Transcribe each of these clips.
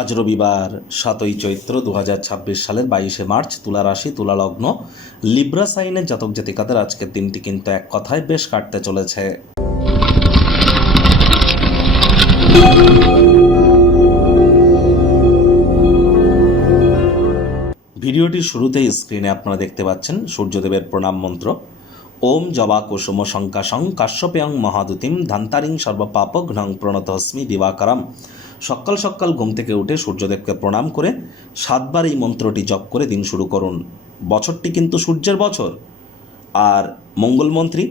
আজ রবিবার 7ই চৈত্র 2026 সালের 22শে মার্চ, তুলা রাশি, তুলা লগ্ন, লিব্রা সাইনের জাতক জাতিকাদের আজকের দিনটি কিন্তু এক কথায় বেশ কাটতে চলেছে। ভিডিওটির শুরুতেই স্ক্রিনে আপনারা দেখতে পাচ্ছেন সূর্যদেবের প্রণাম মন্ত্র। ওম জবা কুসুম শঙ্কাশং কাশ্যপেয়ং মহাদুতিম ধান্তারিং সর্বপাপঘ্নং প্রণতস্মি দিবাকরম। সকাল সকাল ঘুম থেকে উঠে সূর্যদেবকে প্রণাম করে 7বার এই মন্ত্রটি জপ করে দিন শুরু করুন। বছরটি কিন্তু সূর্যের বছর। আর মঙ্গলমন্ত্রী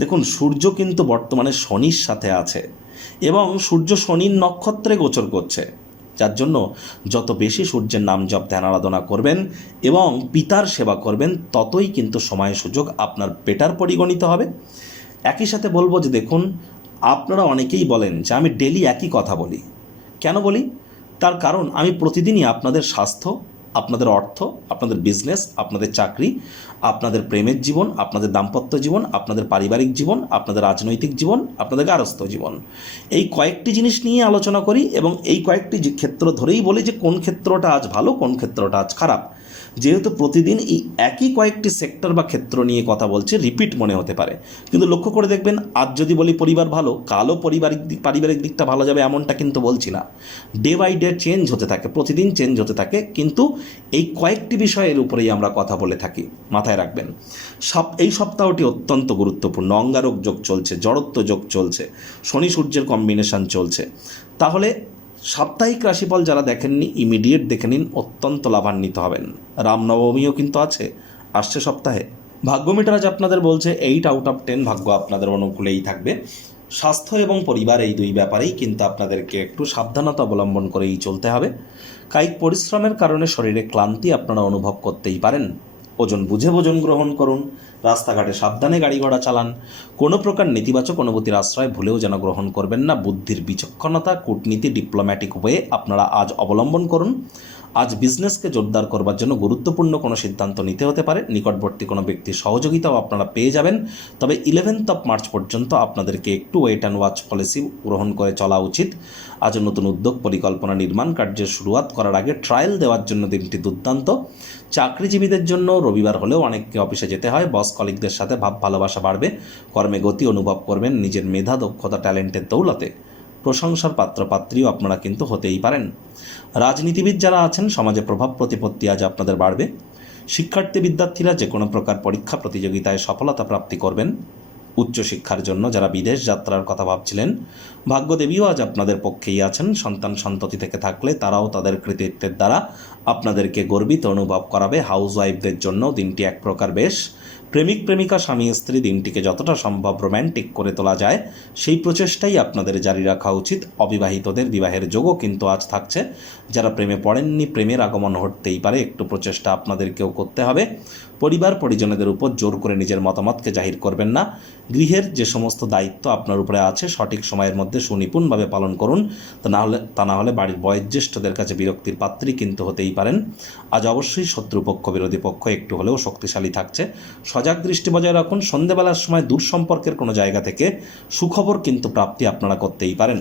দেখুন, সূর্য কিন্তু বর্তমানে শনির সাথে আছে এবং সূর্য শনির নক্ষত্রে গোচর করছে, যার জন্য যত বেশি সূর্যের নাম জপ ধ্যান আরাধনা করবেন এবং পিতার সেবা করবেন, ততই কিন্তু সময় সুযোগ আপনার বেটার পরিগণিত হবে। একই সাথে বলবো যে দেখুন, আপনারা অনেকেই বলেন যে আমি ডেলি একই কথা বলি। কেন বলি? তার কারণ আমি প্রতিদিনই আপনাদের স্বাস্থ্য, আপনাদের অর্থ, আপনাদের বিজনেস, আপনাদের চাকরি, আপনাদের প্রেমের জীবন, আপনাদের দাম্পত্য জীবন, আপনাদের পারিবারিক জীবন, আপনাদের রাজনৈতিক জীবন, আপনাদের গারস্থ জীবন, এই কয়েকটি জিনিস নিয়ে আলোচনা করি এবং এই কয়েকটি ক্ষেত্র ধরেই বলি যে কোন ক্ষেত্রটা আজ ভালো, কোন ক্ষেত্রটা আজ খারাপ। যেহেতু প্রতিদিন এই একই কয়েকটি সেক্টর বা ক্ষেত্র নিয়ে কথা বলছে, রিপিট মনে হতে পারে, কিন্তু লক্ষ্য করে দেখবেন আজ যদি বলি পরিবার ভালো, কালও পারিবারিক দিকটা ভালো যাবে এমনটা কিন্তু বলছি না। ডে বাই ডে চেঞ্জ হতে থাকে, প্রতিদিন চেঞ্জ হতে থাকে, কিন্তু এই কয়েকটি বিষয়ের উপরেই আমরা কথা বলে থাকি, মাথায় রাখবেন। এই সপ্তাহটি অত্যন্ত গুরুত্বপূর্ণ। অঙ্গারক যোগ চলছে, জড়ত্ব যোগ চলছে, শনি সূর্যের কম্বিনেশন চলছে। তাহলে সাপ্তাহিক রাশিফল যারা দেখেননি, ইমিডিয়েট দেখে নিন, অত্যন্ত লাভান্বিত হবেন। রামনবমীও কিন্তু আসছে সপ্তাহে। ভাগ্য মিটার আজ আপনাদের বলছে 8 আউট অফ 10 ভাগ্য আপনাদের অনুকূলেই থাকবে। স্বাস্থ্য এবং পরিবার এই দুই ব্যাপারেই কিন্তু আপনাদেরকে একটু সাবধানতা অবলম্বন করেই চলতে হবে। কায়িক পরিশ্রমের কারণে শরীরে ক্লান্তি আপনারা অনুভব করতেই পারেন। ওজন বুঝে ভোজন গ্রহণ করুন, রাস্তাঘাটে সাবধানে গাড়ি ঘোড়া চালান, কোনো প্রকার নেতিবাচক অনুভূতির আশ্রয় ভুলেও যেন গ্রহণ করবেন না। বুদ্ধির বিচক্ষণতা, কূটনীতি, ডিপ্লোম্যাটিক ওয়ে আপনারা আজ অবলম্বন করুন। আজ বিজনেসকে জোরদার করবার জন্য গুরুত্বপূর্ণ কোনো সিদ্ধান্ত নিতে হতে পারে। নিকটবর্তী কোনো ব্যক্তির সহযোগিতাও আপনারা পেয়ে যাবেন। তবে 11 মার্চ পর্যন্ত আপনাদেরকে একটু ওয়েট অ্যান্ড ওয়াচ পলিসি গ্রহণ করে চলা উচিত। আজ নতুন উদ্যোগ, পরিকল্পনা, নির্মাণ কার্যের শুরুয়াত করার আগে ট্রায়াল দেওয়ার জন্য দিনটি দুর্দান্ত। চাকরিজীবীদের জন্য রবিবার হলেও অনেককে অফিসে যেতে হয়। বস কলিগদের সাথে ভাব ভালোবাসা বাড়বে, কর্মে গতি অনুভব করবেন। নিজের মেধা, দক্ষতা, ট্যালেন্টের দৌলতে প্রশংসার পাত্রপাত্রীও আপনারা কিন্তু হতেই পারেন। রাজনীতিবিদ যারা আছেন, সমাজে প্রভাব প্রতিপত্তি আজ আপনাদের বাড়বে। শিক্ষার্থী বিদ্যার্থীরা যে কোনো প্রকার পরীক্ষা প্রতিযোগিতায় সফলতা প্রাপ্তি করবেন। উচ্চশিক্ষার জন্য যারা বিদেশ যাত্রার কথা ভাবছিলেন, ভাগ্যদেবীও আজ আপনাদের পক্ষেই আছেন। সন্তান সন্ততি থেকে থাকলে তারাও তাদের কৃতিত্বের দ্বারা আপনাদেরকে গর্বিত অনুভব করাবে। হাউস ওয়াইফদের জন্য দিনটি এক প্রকার বেশ। প্রেমিক প্রেমিকা, স্বামী স্ত্রী দিনটিকে যতটা সম্ভব রোম্যান্টিক করে তোলা যায় সেই প্রচেষ্টাই আপনাদের জারি রাখা উচিত। অবিবাহিতদের বিবাহের যোগও কিন্তু আজ থাকছে। যারা প্রেমে পড়েননি, প্রেমের আগমন ঘটতেই পারে, একটু প্রচেষ্টা আপনাদেরকেও করতে হবে। পরিবার পরিজনদের উপর জোর করে নিজের মতামতকে জাহির করবেন না। গৃহের যে সমস্ত দায়িত্ব আপনার উপরে আছে, সঠিক সময়ের মধ্যে সুনিপুণভাবে পালন করুন। তা না হলে বাড়ির বয়োজ্যেষ্ঠদের কাছে বিরক্তির পাত্রী কিন্তু হতেই পারেন। আজ অবশ্যই শত্রুপক্ষ, বিরোধী পক্ষ একটু হলেও শক্তিশালী থাকছে। সজাগ দৃষ্টি বজায় রাখুন। সন্ধ্যেবেলার সময় দূর সম্পর্কের কোনো জায়গা থেকে সুখবর কিন্তু প্রাপ্তি আপনারা করতেই পারেন।